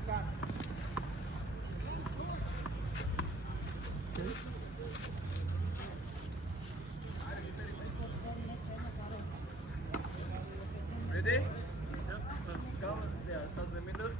ตัวกลาง Ready? Yep. Go. Yeah, start in the middle.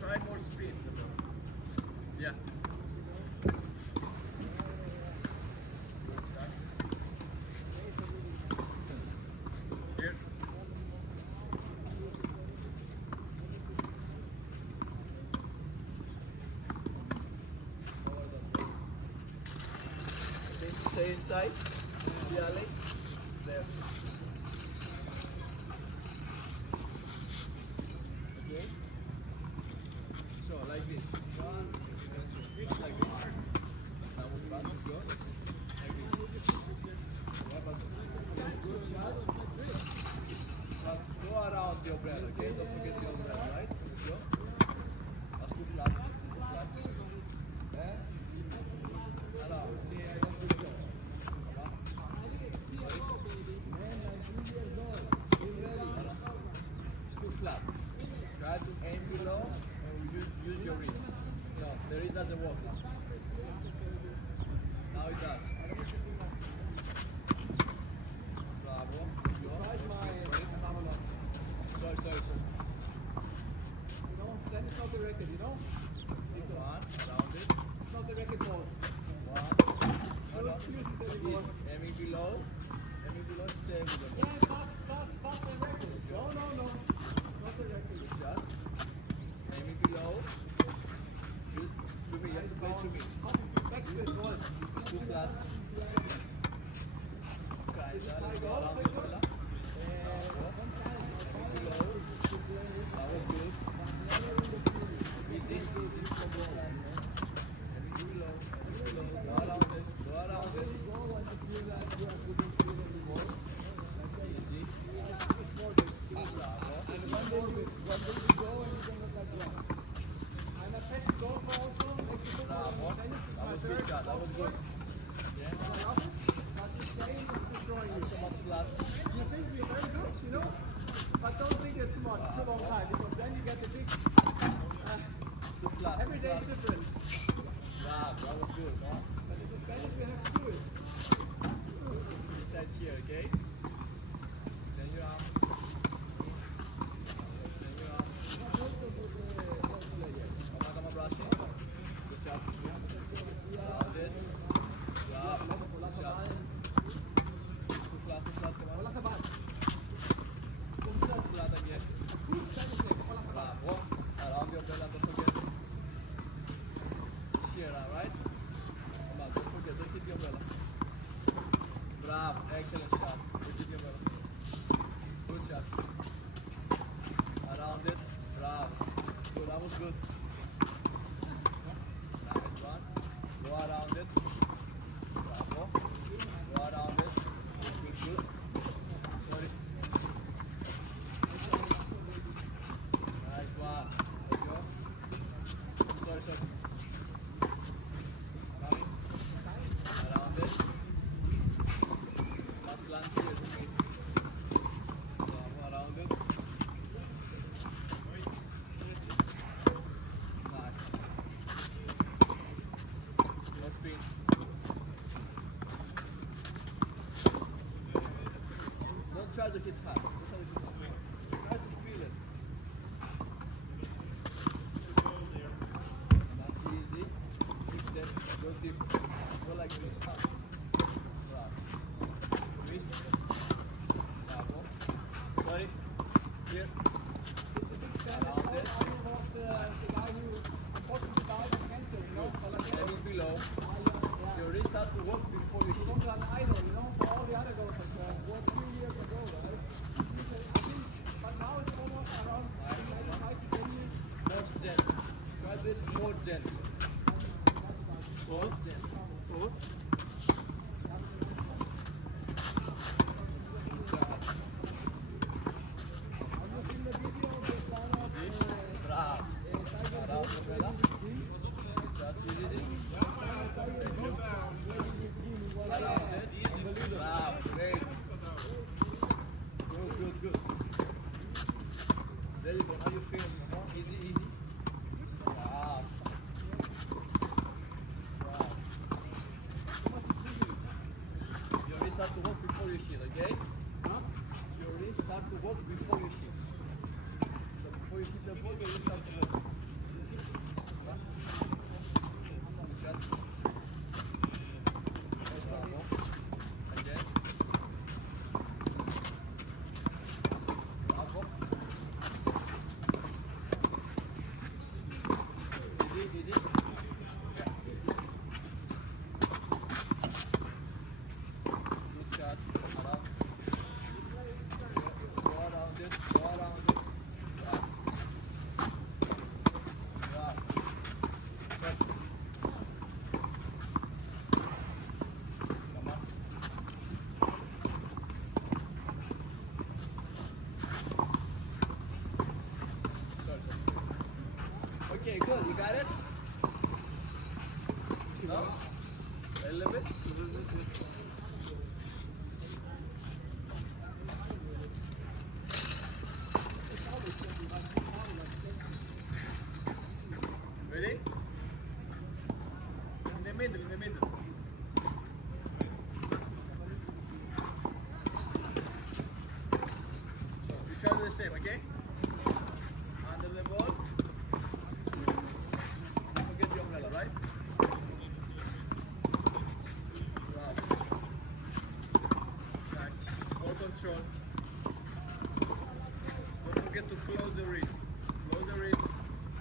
Try more speed. Yeah. Here. Okay, stay inside the alley. There. Okay. So like this. One, and two. Switch like this. Vamos back. Go. Like this. Go around the umbrella, okay? Don't forget the umbrella, right? Go. Let's do flat. Flat. There. Around. See, I don't do it. It's too flat. Try to aim below and use your wrist. No, the wrist doesn't work. Now it does. Bravo. Sorry. You know, then it's not the record, you know? One, around it. It's not the record ball. One. Aiming below. Aiming below, stay below. Yeah, that's the record. No. Not the record. Good shot. Aiming below. Good. To me, you have to play to me. Backspin ball. It's too flat. Guys, go around the umbrella. Aiming below. That was good. Easy. Aiming below. Go around it. Go around it. Easy. Bravo. I'm a petty golfer also. Bravo. That was good shot. That was good. Yeah. But the game is destroying you. Not so much flat. You think we're very good, you know? But don't think it too much, too long time, because then you get the big. Too flat. Every day is different. Bravo. That was good. Huh? But in Spanish we have to do it. You stand here, okay? Extend your arm. Extend your arm. Come on, brushing. Good job. Around it. Bravo. Good job. Too flat, come on. Too flat again. Bravo. Around the umbrella, don't forget. Here, alright? Come on, don't forget, don't hit the umbrella. Bravo, excellent shot. Don't hit the umbrella. Good shot. Around it. Bravo. Good, that was good. Nice one. Go around it. Bravo. Go around it. Good. Sorry. Nice one. There you go. Sorry. Around it. Last lance here to me. Bravo, around it. Nice. More speed. Don't try to hit hard. Try to feel it. Not easy. Extend. Go deep. Go like this. Bravo. Wrist. Bravo. Sorry. Here. Around it. Aiming below. Your wrist has to work before you hit. Becomes an idol, you know, for all the other golfers. What 2 years ago, right? But now it's almost around 5 to 10 years. More gentle. Try a bit more gentle. More gentle. favor. Bravo. Bravo, bella. Just easy. Bravo, great. Good. There you go. How you feel? Easy. Bravo. Bravo. You already start to walk before you hit, okay? Huh? You already start to walk before you hit. So before you hit the ball, you already start to walk. Good job. Bravo. Again. Bravo. Easy. Yeah. Good shot. Around. Go around it. Right. Set. Come on. Sorry. Okay, good. You got it? No? A little bit? Ready? In the middle. So, you try to do the same, okay? Under the ball. Don't forget the umbrella, right? Bravo. Nice. More control. Don't forget to close the wrist. Close the wrist.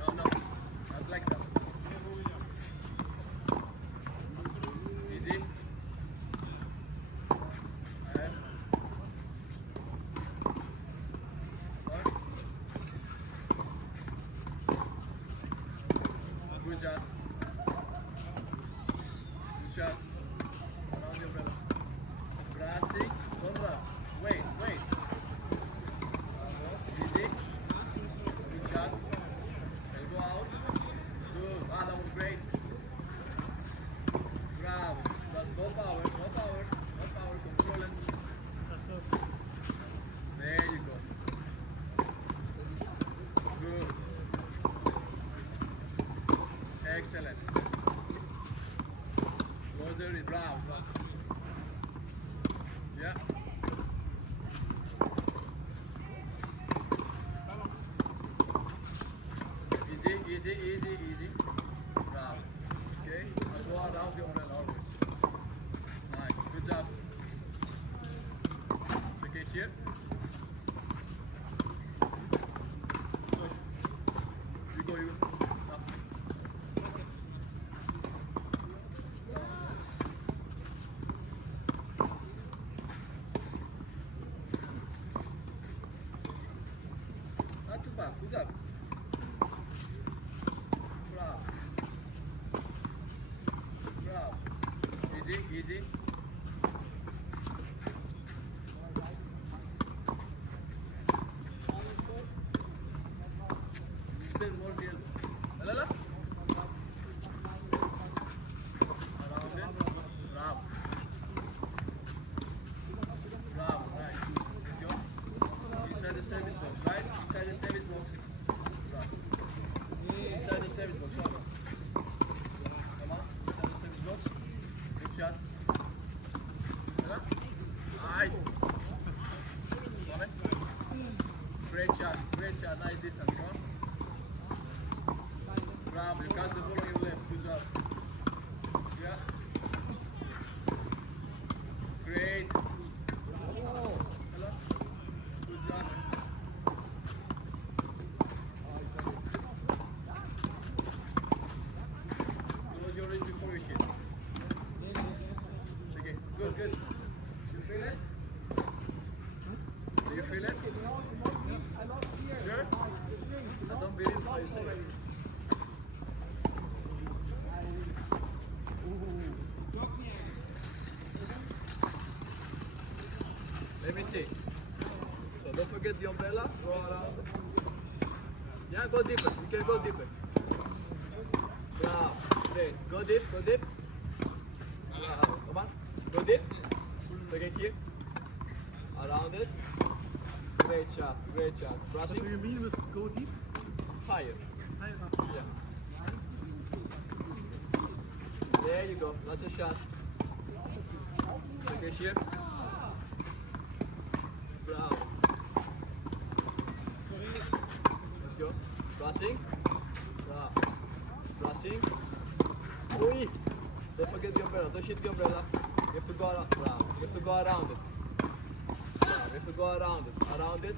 No. Not like that. Easy. And one. Good shot. Around the umbrella. Grassy. Don't run. Wait. Easy. Good shot. Elbow out. Good. That was great. Bravo. But no power. Control it. There you go. Good. Excellent. Close the wrist. Bravo. Yeah. Easy. Bravo. Okay. I'll go around the umbrella always. Nice. Good job. Okay, here. So, you go. Up. Not too bad. Good job. Bravo. Easy. Extend more the elbow. Alala. Around it. Bravo. Nice. Good go. Inside the service box, right? Inside the service box. Bravo. Inside the service box. Come on. Inside the service box. Good shot. Aye. Great shot. Nice distance. Come on. Bravo. You cast the ball on your left. Good job. Yeah. Great. Hello. Good job. Close your wrist before you hit. Okay. Good. You feel it? Do you feel it? Sure? I don't believe how you say it. it. So don't forget the umbrella. Go around. Yeah, go deeper. You can go deeper. Bravo. Great. Go deep. Go deep. Bravo. Come on. Go deep. So get here. Around it. Great shot. Great shot. What do Brushing. you mean with go deep? Higher. Higher. Yeah. There you go. Not a shot. Okay, here. Bravo. Let's go. Brushing. Bravo. Brushing. Ui! Don't forget the umbrella. Don't hit the umbrella. You have to go around. Bravo. You have to go around it. Bravo. You have to go around it. Around it.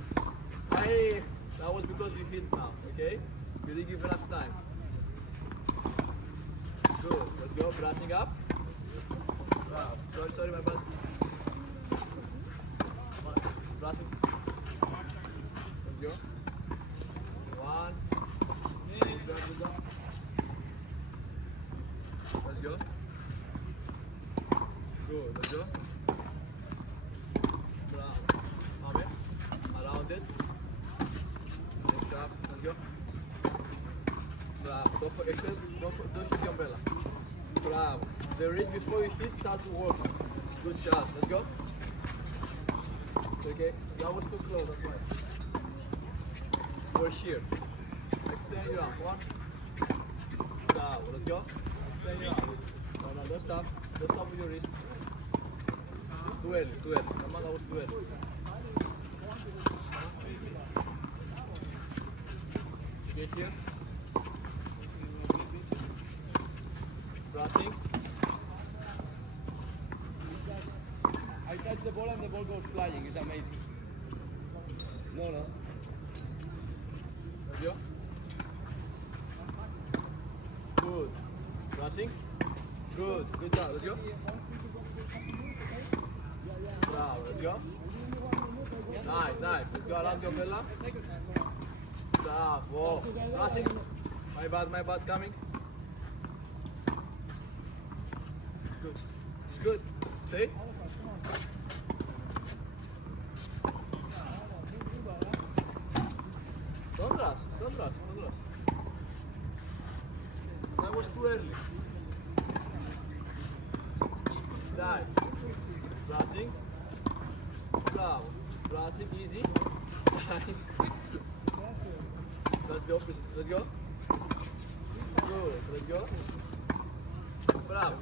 Hey! That was because you hit now. Okay? You didn't give enough time. Good. Let's go. Brushing up. Wow. Sorry, my bad. Brushing. Let's go. One. Good go. Let's go. Good. Let's go. Bravo. Amen. Around it. Next up. Let's go. Bravo. Don't hit the umbrella. Bravo. The wrist before you hit start to work. Good shot. Let's go. Okay. That was too close. That's why. We're here. Extend your arm. One. Bravo. Let's go. Extend your arm. No, don't stop. Don't stop with your wrist. Too early. Come on, that was too early. Okay, here. Brushing. I touch the ball and the ball goes flying. It's amazing. No. Let's go. Good. Brushing. Good job. Let's go. Bravo. Let's go. Nice. Let's go around the umbrella. Bravo. Brushing. My bad. Coming. Good. It's good. Stay. Don't rush. That was too early. Nice. Brushing. Bravo. Brushing, easy. Nice. That's the opposite. Let's go. Good. Let's go. Bravo.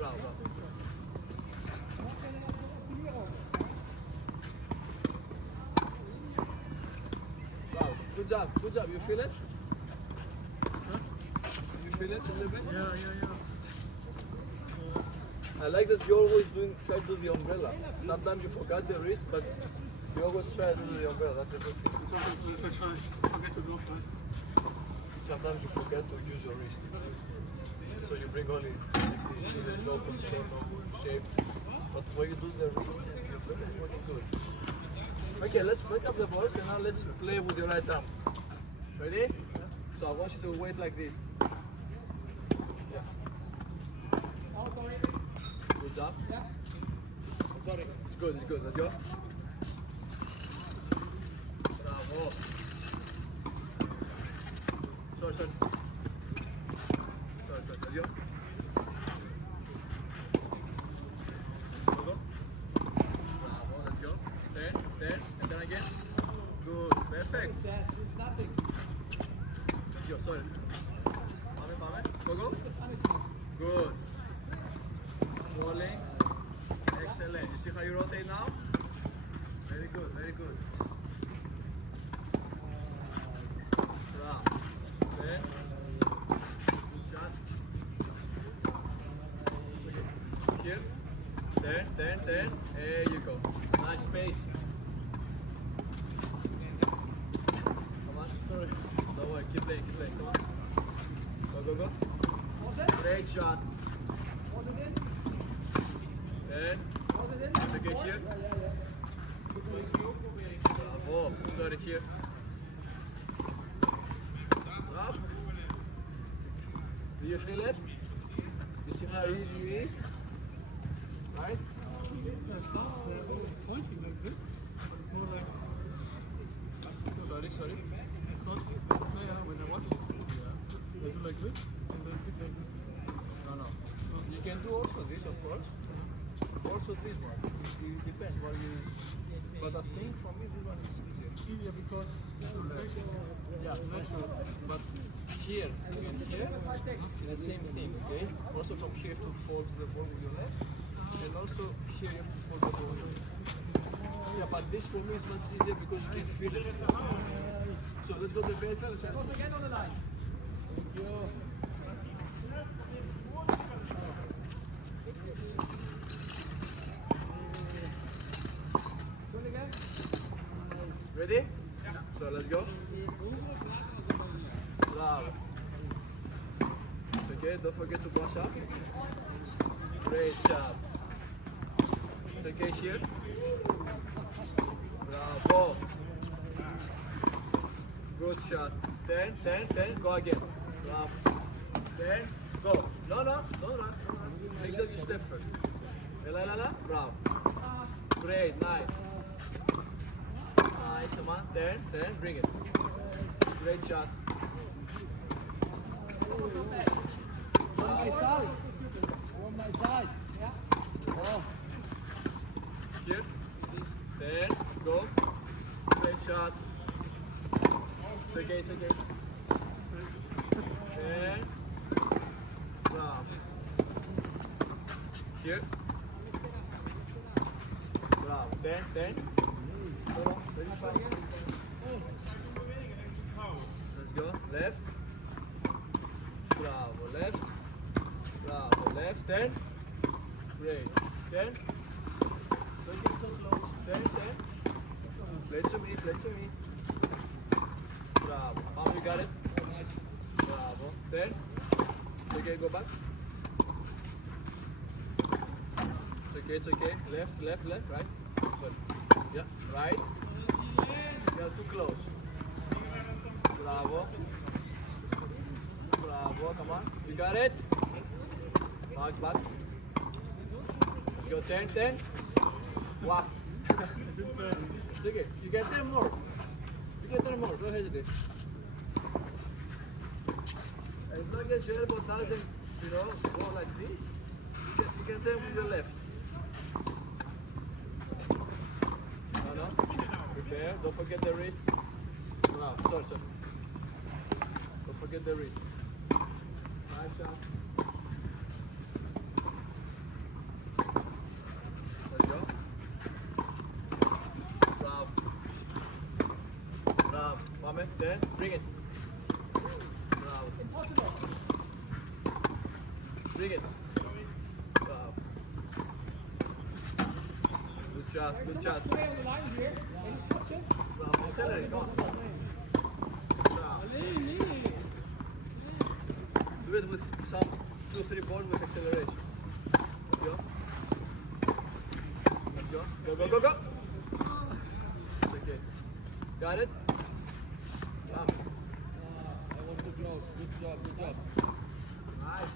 Wow. Good job. You feel it? Huh? You feel it a little bit? Yeah. I like that you always try to do the umbrella. Sometimes you forgot the wrist, but you always try to do the umbrella. That's a good thing. Sometimes you forget to go for it. Sometimes you forget to use your wrist. So you bring only no control, no shape. But when you do the wrist, the umbrella is working good. Okay, let's break up the balls and now let's play with your right arm. Ready? So I want you to wait like this. Yeah. Good job. Sorry. It's good. Let's go. Bravo. Sorry. Let's go. Bravo. Let's go. Turn, and then again. Good. Perfect. It's nothing. Yo, sorry. Pame. Go. Good. Falling. Excellent. You see how you rotate now? Very good. Bravo. Then. Good shot. Here. Turn. There you go. Nice space. Come on. Sorry. Don't worry. Keep playing. Come on. Go. Great shot. Then. Okay, here. Bravo. Sorry, here. Up. Do you feel it? You see how easy it is? Right? So it starts there, always pointing like this, but it's more like. Sorry. I saw it. Yeah, when I watch it. Yeah. I do like this and then pick like this. No. You can do also this, of course. Also this one. It depends what you. But I think for me this one is easier. Easier because Yeah, but here and here is the same thing, okay? Also from here to fold the ball with your left, and also here you have to fold the ball with your left. Yeah, but this for me is much easier because you can feel it. So let's go to the base. Let's again on the line. Thank you. Ready? Yeah. So let's go. Bravo. Okay, don't forget to brush up. Great job. It's okay here. Bravo. Good shot. 10, go again. Bravo. 10, go. No. Make sure you step first. La. Bravo. Great, nice. Nice, come on. 10, bring it. Great shot. On my side. On my side. Yeah. Oh. Here. 10, go. Great shot. It's okay. 10. Bravo. Here. Bravo. 10. No. Very fast. Let's go. Left. Bravo. Left. 10. Great. 10. Don't get so close. 10. Play to me. Bravo. Mom, you got it? Bravo. 10. Okay, go back. It's okay. Left, right. Good. Yeah, right. You're too close. Bravo, come on. You got it? Back. Go 10. Wow. It's okay. You can 10 more. Don't hesitate. As long as your elbow doesn't, go like this, you can 10 with your left. No. Prepare. Don't forget the wrist. Wow. Sorry. Don't forget the wrist. Nice shot. Let's go. Bravo. Mame, 10. Bring it. Bravo. Bring it. Bravo. Good shot. Play on the line here. Any questions? Bravo. Accelerate. Go on. Bravo. Do it with some 2-3 balls with acceleration. Let's go. Go. It's okay. Got it? That was too close. Good job. Nice.